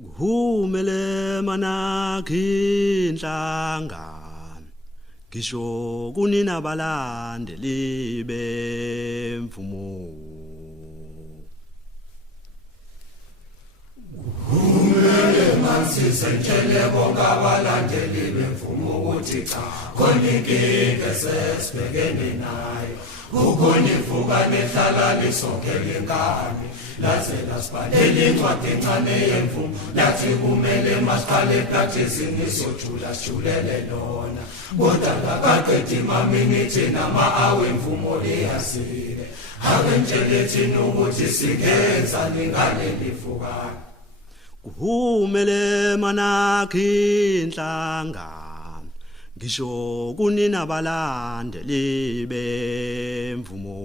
Humele manakhi inhlangano ngisho kunina balandeli bemvumo Humele mansisentshele bonke abalandeli bemvumo ukuthi cha khona inkinga sesibhekene nayo ukhona ivuka nehlala lisonkele inkani laze lasibhalela incwadi encane yemvumo lathi kumele masiqale practicing isojula sijulele lona kodwa lakaqedi maminithi nama-hour imvumo liyasile akentshele thina ukuthi singenza lingaleli vukana Humele manakhi inhlangano ngisho kunina balandeli bemvumo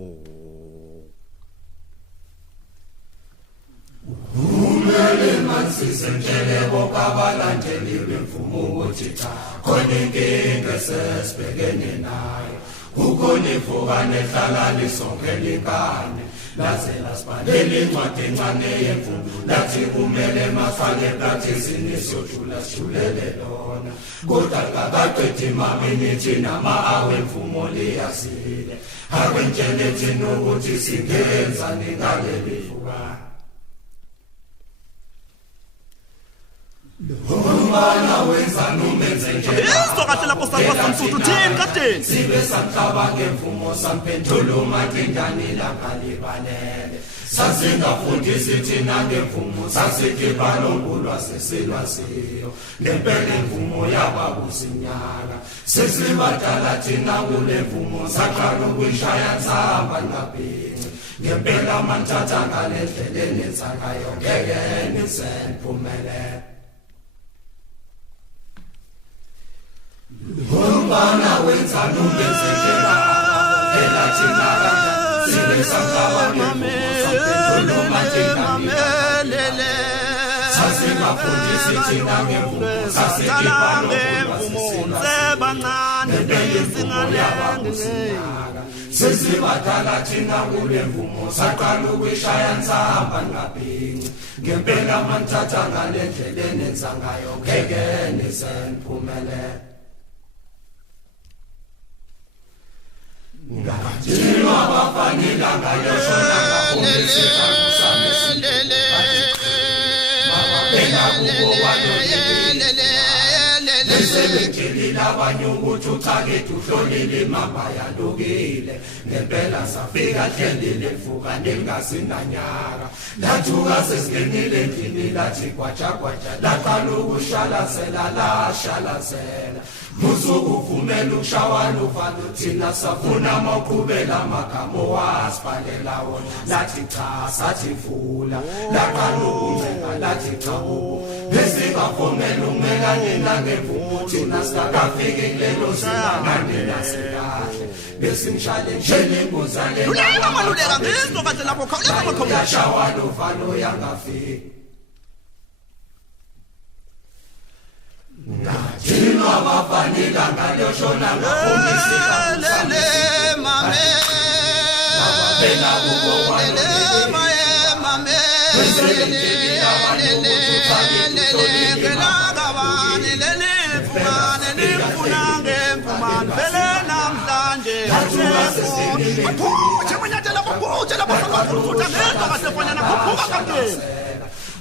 Humele mansisentshele bonke abalandeli bemvumo ukuthi cha khona inkinga sesibhekene nayo ukhona ivukane ehlala lisonkele inkani laze lasibhalela incwadi encane yemvumo lathi kumele mafake practicing isojula sijulele lona kodwa kakaqedi maminithi nama-hour imvumo liyasile akentshele thina ukuthi singenza ningaleli vukana Umana wenza numenze nje Iso kahle lapho sakwaSamsuthu thini kadeni sibe samhlaba ngemvumo samphendula makingani lakalibanele sasingafundisi thina ngemvumo sasikhipha lonkulwazi silwaziyo ngempela imvumo yababusinyaka sesibadala thina kule mvumo saqala ukuyishaya nsamba ngabhinci ngempela manthatha ngalendlela enenzakayo ngeke niseniphumelele Umbana wenza numenze njela phela thina kanje sibe samhlaba ngemvumo mamelele sasingafundisi thina ngemvumo sasikhipha ngemvumo sebancane yababusinyaka sesibadala thina kule mvumo saqala ukuyishaya nsamba ngabhinci ngempela manthatha ngalendlela enenza ngayo ngeke niseniphumelele Ngajima bafanila ngayo shona ngakhombiseka kusamesile Baba kubo walolele Nesebekhelile abanye ukuthi uthakethe uhlolile mabaya lokile ngempela safika hlelile vuka ningasinanyaka lathuka sesingenile endlini lathi gwajagwaja laqala ukushalasela lashalasela Musukuvumela ukushawana uvalo thina safuna maqhubela amagama wasibhalela wona lathi cha sathi vula laqala ukuncenga lathi cha besingavumela umelane nangemvumo thina sikafiki kulelo sinangane nasikahle besingishale nje ingozane Luleka maluleka ngizo kahle lapho khawuleza makhawuleza yashawana uvalo yangafiki Ngajima bafanila ngalo shona ngakhombiseka lele mame Nababela kubo walolele mame Besengeli abanye ukuthi uthakethe uhlolile kelakabani leli fumane lifuna ngempumane vele namhlanje Kuphuthe manyathela kuphuthe lapho sakwaSamsuthu ngezo kahle fanyana kuphuka kadeni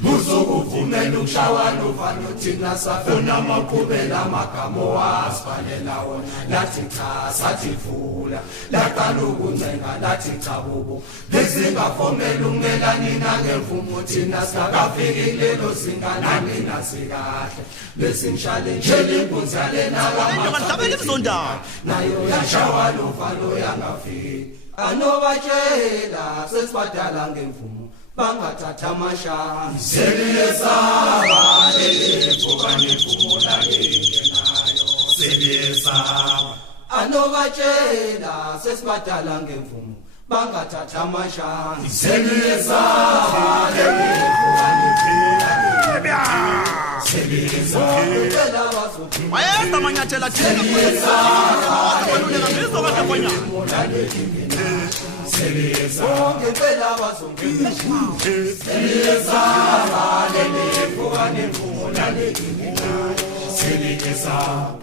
Musukuvumela ukushawana uvalo thina safuna maqhubela amagama wasibhalela wona lathi cha sathi vula laqala ukuncenga lathi cha bubu besingavumela umelane nangemvumo thina sikafiki kulelo singanani nasikahle besingishale nje inkunzi yalena kamama nayo yashawana uvalo yangafiki anobatshela sesibadala ngemvumo bangathatha amashami seliyesaba elivukane imvumo lakengenayo seliyesaba anobatshela sesibadala ngemvumo bangathatha amashami seliyesaba elivukane imvumo lakengenayo seliyesaba wayeza manyathela thina kwaluleka ngizo kahle fanyana Seleza ngempela bazongena Seleza balele fukane dlale imidlalo selike saba